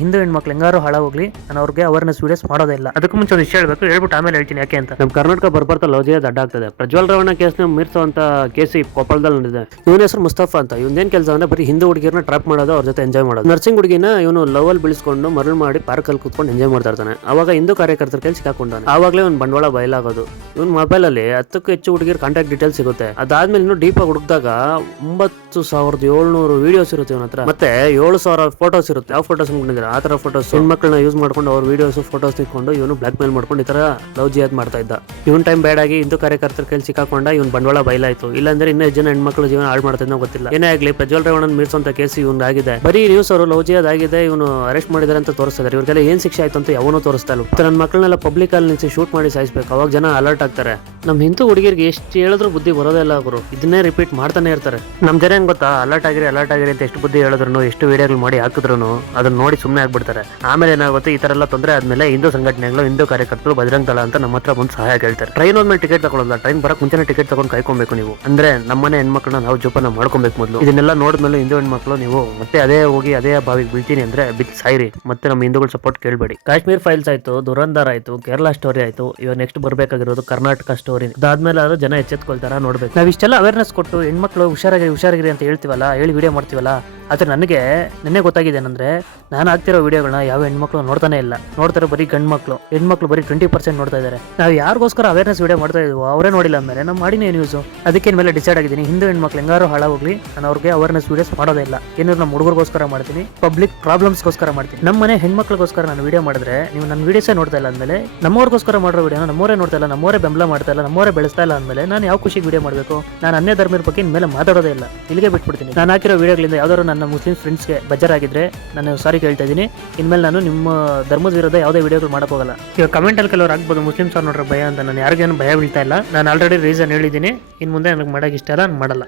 ಹಿಂದೂ ಹೆಣ್ಮಕ್ಳು ಹೆಂಗಾರು ಹಾಳಾಗೋಗ್ಲಿ ನಾನು ಅವ್ರಿಗೆ ಅವೇರ್ನೆಸ್ ವಿಡಿಯೋಸ್ ಮಾಡೋದೇ ಇಲ್ಲ. ಅದಕ್ಕೂ ಮುಂಚೆ ಒಂದು ವಿಷಯ ಹೇಳ್ಬೇಕು, ಹೇಳ್ಬಿಟ್ಟು ಆಮೇಲೆ ಹೇಳ್ತೀನಿ ಯಾಕೆ ಅಂತ. ನಮ್ಮ ಕರ್ನಾಟಕ ಬರ್ಬರ್ತಾ ಲವ್ ಜಿಹಾದ್ ಅಡ್ಡ ಆಗ್ತದೆ. ಪ್ರಜ್ವಲ್ ರೇವಣ್ಣ ಕೇಸ್ನ ಮೀರ್ಸುವಂತ ಕೇಸ್ ಈ ಕೊಪ್ಪಳದಲ್ಲಿ ನಡೆದಿದೆ. ಇವನ ಹೆಸರು ಮುಸ್ತಫಾ ಅಂತ. ಇವನೇನ್ ಕೆಲಸ ಅಂದ್ರೆ ಬರೀ ಹಿಂದೂ ಹುಡುಗಿಯರನ್ನ ಟ್ರಾಪ್ ಮಾಡೋದು, ಅವ್ರ ಜೊತೆ ಎಂಜಾಯ್ ಮಾಡೋದು. ನರ್ಸಿಂಗ್ ಹುಡುಗಿನ ಇವನು ಲವ್ ಅಲ್ಲಿ ಬಿಳಿಸ್ಕೊಂಡು ಮರಳು ಮಾಡಿ ಪಾರ್ಕ್ ಅಲ್ಲಿ ಕೂತ್ಕೊಂಡು ಎಂಜಾಯ್ ಮಾಡ್ತಾ ಇರ್ತಾನೆ. ಅವಾಗ ಹಿಂದೂ ಕಾರ್ಯಕರ್ತರ ಕೈಲಿ ಸಿಕ್ಕಾಕೊಂಡಾನೆ. ಆವಾಗಲೇ ಒಂದು ಬಂಡವಾಳ ಬಯಲಾಗೋದು. ಇವನ್ ಮೊಬೈಲ್ ಅಲ್ಲಿ 10ಕ್ಕೂ ಹೆಚ್ಚು ಹುಡುಗಿಯರ ಕಾಂಟ್ಯಾಕ್ಟ್ ಡೀಟೇಲ್ಸ್ ಸಿಗುತ್ತೆ. ಅದಾದ್ಮೇಲೆ ಇನ್ನು ಡೀಪ್ ಆಗಿ ಹುಡುಕ್ದಾಗ 9700 ವಿಡಿಯೋಸ್ ಇರುತ್ತೆ ಇವನ ಹತ್ರ. ಮತ್ತೆ 7000 ಫೋಟೋಸ್ ಇರುತ್ತೆ. ಯಾವ ಫೋಟೋಸ್ ಅನ್ಕೊಂಡಿದ್ರೆ ಆ ತರ ಫೋಟೋಸ್ ಹೆಣ್ಮಕ್ಳನ್ನ ಯೂಸ್ ಮಾಡ್ಕೊಂಡು ಅವ್ರ ವಿಡಿಯೋಸ್ ಫೋಟೋಸ್ ನಿಂತ್ಕೊಂಡು ಇವನು ಬ್ಲಾಕ್ ಮೇಲ್ ಮಾಡ್ಕೊಂಡು ಈ ತರ ಲವ್ ಜಿಹಾದ್ ಮಾಡ್ತಾ ಇದ್ದ. ಇವನ್ ಟೈಮ್ ಬ್ಯಾಡ್ ಆಗಿ ಹಿಂದೂ ಕಾರ್ಯಕರ್ತರ ಕೈಲಿ ಸಿಕ್ಕಾಕೊಂಡ. ಇವನ್ ಬಂಡವಾಳ ಬಯಲಾಯ್ತು. ಇಲ್ಲಾಂದ್ರೆ ಇನ್ನೂ ಜನ ಹೆಣ್ಮಕ್ಳು ಜೀವನ ಹಾಳು ಮಾಡ್ತಾ ಗೊತ್ತಿಲ್ಲ. ಏನೇ ಆಗ್ಲಿ ಪ್ರಜ್ವಲ್ ರೇವಣ್ಣನ ಮೀರ್ಸೋಂತ ಕೇಸ್ ಇವನ್ ಆಗಿದೆ. ಬರೀ ನ್ಯೂಸ್ ಅವರು ಲವ್ ಜಿಹಾದ್ ಆಗಿದೆ, ಇವನು ಅರೆಸ್ಟ್ ಮಾಡಿದಾರೆ ಅಂತ ತೋರಿಸ್ತಾರೆ. ಇವ್ರಿಗೆಲ್ಲ ಏನ್ ಶಿಕ್ಷೆ ಆಯ್ತು ಅಂತ ಯಾವನೂ ತೋರಿಸ್ತಾ ಇಲ್ಲ. ನನ್ನ ಮಕ್ಕಳನ್ನೆಲ್ಲ ಪಬ್ಲಿಕ್ ಅಲ್ಲಿ ನಿಲ್ಸಿ ಶೂಟ್ ಮಾಡಿ ಸಾಯಿಸ್ಬೇಕು. ಅವಾಗ ಜನ ಅಲರ್ಟ್ ಆಗ್ತಾರೆ. ನಮ್ ಹಿಂದೂ ಹುಡುಗಿರಿಗೆ ಎಷ್ಟು ಹೇಳಿದ್ರು ಬುದ್ಧಿ ಬರೋದೇ ಇಲ್ಲ. ಅವರು ಇದನ್ನೇ ರಿಪೀಟ್ ಮಾಡ್ತಾನೆ ಇರ್ತಾರೆ. ನಮ್ ಜನ ಏನ್ ಗೊತ್ತಾ, ಅಲರ್ಟ್ ಆಗಿರಿ ಅಂತ ಎಷ್ಟು ಬುದ್ಧಿ ಹೇಳಿದ್ರು, ಎಷ್ಟು ವಿಡಿಯೋಗಳು ಮಾಡಿ ಹಾಕಿದ್ರು ಅದನ್ನ ನೋಡಿ ಸುಮ್ಮನೆ ಆಗ್ಬಿಡ್ತಾರೆ. ಆಮೇಲೆ ಏನಾಗುತ್ತೆ, ಈ ತರ ಎಲ್ಲ ತೊಂದರೆ ಆದ್ಮೇಲೆ ಹಿಂದೂ ಸಂಘಟನೆಗಳು, ಹಿಂದೂ ಕಾರ್ಯಕರ್ತರು ಬಜರಂಗ್ ದಳ ಅಂತ ನಮ್ಮ ಹತ್ರ ಬಂದು ಸಹಾಯ ಕೇಳ್ತಾರೆ. ಟ್ರೈನ್ ಹೋದ್ಮೇಲೆ ಟಿಕೆಟ್ ತಗೊಳ್ಳಲ್ಲ. ಟ್ರೈನ್ ಬರಕ್ ಮುಂಚೆನೇ ಟಿಕೆಟ್ ತಗೊಂಡು ಕಾಯ್ಕೊಬೇಕು ನೀವು. ಅಂದ್ರೆ ನಮ್ಮನೆ ಹೆಣ್ಮಕ್ಳನ್ನ ನಾವು ಜೋಪಾನ ಮಾಡ್ಕೊಬೇಕು ಮೊದಲು. ಇದನ್ನೆಲ್ಲ ನೋಡಿದ್ಮೇಲೆ ಹಿಂದೂ ಹೆಣ್ಮಕ್ಳು ನೀವು ಮತ್ತೆ ಅದೇ ಹೋಗಿ ಅದೇ ಬಾವಿಗೆ ಬೀಳ್ತೀನಿ ಅಂದ್ರೆ ಬಿದ್ದು ಸಾಯಿರಿ. ಮತ್ತೆ ನಮ್ಮ ಹಿಂದೂಗಳ ಸಪೋರ್ಟ್ ಕೇಳಬೇಡಿ. ಕಾಶ್ಮೀರ್ ಫೈಲ್ಸ್ ಆಯ್ತು, ದುರಂಧರ್ ಆಯ್ತು, ಕೇರಳ ಸ್ಟೋರಿ ಆಯ್ತು, ಇವಾಗ ನೆಕ್ಸ್ಟ್ ಬರ್ಬೇಕಾಗಿರೋದು ಕರ್ನಾಟಕ ಸ್ಟೋರಿ. ಅದಾದ್ಮೇಲೆ ಅದು ಜನ ಎಚ್ಚೆತ್ಕೊಳ್ತಾರ ನೋಡ್ಬೇಕು. ನಾವ್ ಇಷ್ಟೆಲ್ಲ ಅವೇರ್ನೆಸ್ ಕೊಟ್ಟು ಹೆಣ್ಮಕ್ಳು ಹುಷಾರಾಗಿರಿ ಅಂತ ಹೇಳ್ತೀವಲ್ಲ, ಹೇಳಿ ವಿಡಿಯೋ ಮಾಡ್ತೀವಲ್ಲ. ಆದ್ರೆ ನನಗೆ ನಿನ್ನೆ ಗೊತ್ತಾಗಿದೆ ಏನಂದ್ರೆ, ನಾನು ಆಗ್ತಿರೋ ವಿಡಿಯೋಗಳನ್ನ ಯಾವ ಹೆಣ್ಮಕ್ಳು ನೋಡ್ತಾನೆ ಇಲ್ಲ. ನೋಡ್ತಾರೆ ಬರೀ ಗಂಡ್ಮಕ್ಳು. ಹೆಣ್ಮಕ್ಳು ಬರೀ 20% ನೋಡ್ತಾ ಇದ್ದಾರೆ. ನಾವು ಯಾರಿಗೋಸ್ಕರ ಅವೇರ್ನೆಸ್ ವಿಡಿಯೋ ಮಾಡ್ತಾ ಇದೀವೋ ಅವರೇ ನೋಡಿಲ್ಲ ಅಂದ್ಮೇಲೆ ನಮ್ಮ ಮಾಡಿನೇ ನ್ಯೂಸ್. ಅದಕ್ಕೆ ಮೇಲೆ ಡಿಸೈಡ್ ಆಗಿದ್ದೀನಿ, ಹಿಂದೂ ಹೆಣ್ಮಕ್ಳು ಹೆಂಗಾರು ಹಾಳಾಗೋಗ್ಲಿ ನಾನು ಅವ್ರಿಗೆ ಅವೇರ್ನೆಸ್ ವಿಡಿಯೋಸ್ ಮಾಡೋದೇ ಇಲ್ಲ. ಏನಾದ್ರು ನಮ್ಮ ಹುಡುಗರಿಗೋಸ್ಕರ ಮಾಡ್ತೀನಿ, ಪಬ್ಲಿಕ್ ಪ್ರಾಬ್ಲಮ್ಸ್ಗೋಸ್ಕರ ಮಾಡ್ತೀನಿ. ನಮ್ಮ ಮನೆ ಹೆಣ್ಮಕ್ಳಿಗೋಸ್ಕರ ನಾನು ವಿಡಿಯೋ ಮಾಡಿದ್ರೆ ನೀವು ನನ್ನ ವಿಡಿಯೋಸೇ ನೋಡ್ತಾ ಇಲ್ಲ ಅಂದ್ಮೇಲೆ, ನಮ್ಮವ್ರಿಗೋಸ್ಕರ ಮಾಡೋ ವಿಡಿಯೋನ ನಮ್ಮವರೇ ನೋಡ್ತಾ ಇಲ್ಲ, ನಮ್ಮವರೇ ಬೆಂಬಲ ಮಾಡ್ತಾ ಇಲ್ಲ, ನಮ್ಮವರೇ ಬೆಳೆಸ್ತಾ ಇಲ್ಲ ಅಂದ್ಮೇಲೆ ನಾನು ಯಾವ ಖುಷಿಗೆ ವಿಡಿಯೋ ಮಾಡಬೇಕು? ನಾನು ಅನ್ಯ ಧರ್ಮದ ಬಗ್ಗೆ ಇನ್ಮೇಲೆ ಮಾತಾಡೋದೇ ಇಲ್ಲ. ಇಲ್ಲಿಗೆ ಬಿಟ್ಬಿಡ್ತೀನಿ. ನಾನು ಹಾಕಿರೋ ವಿಡಿಯೋಗಳಿಂದ ಯಾವ್ದಾದ್ರು ನನ್ನ ಮುಸ್ಲಿಂ ಫ್ರೆಂಡ್ಸ್ಗೆ ಬೇಜಾರಾಗಿದ್ರೆ ನಾನು ಸಾರಿ ಕೇಳ್ತಾ ಇದ್ದೀನಿ. ಇನ್ಮೇಲೆ ನಾನು ನಿಮ್ಮ ಧರ್ಮದ ವಿರುದ್ಧ ಯಾವುದೇ ವಿಡಿಯೋಗಳು ಮಾಡಕ್ ಹೋಗಲ್ಲ. ಈಗ ಕಮೆಂಟ್ ಅಲ್ಲಿ ಕೆಲವರು ಆಗ್ಬೋದು ಮುಸ್ಲಿಮ್ಸ್ ಅವ್ರು ನೋಡ್ರೆ ಭಯ ಅಂತ. ನಾನು ಯಾರಿಗೇನು ಭಯ ಬೀಳ್ತಾ ಇಲ್ಲ. ನಾನು ಆಲ್ರೆಡಿ ರೀಸನ್ ಹೇಳಿದ್ದೀನಿ. ಇನ್ನು ಮುಂದೆ ನನಗೆ ಮಾಡೋಕೆ ಇಷ್ಟ ಇಲ್ಲ, ನಾನು ಮಾಡಲ್ಲ.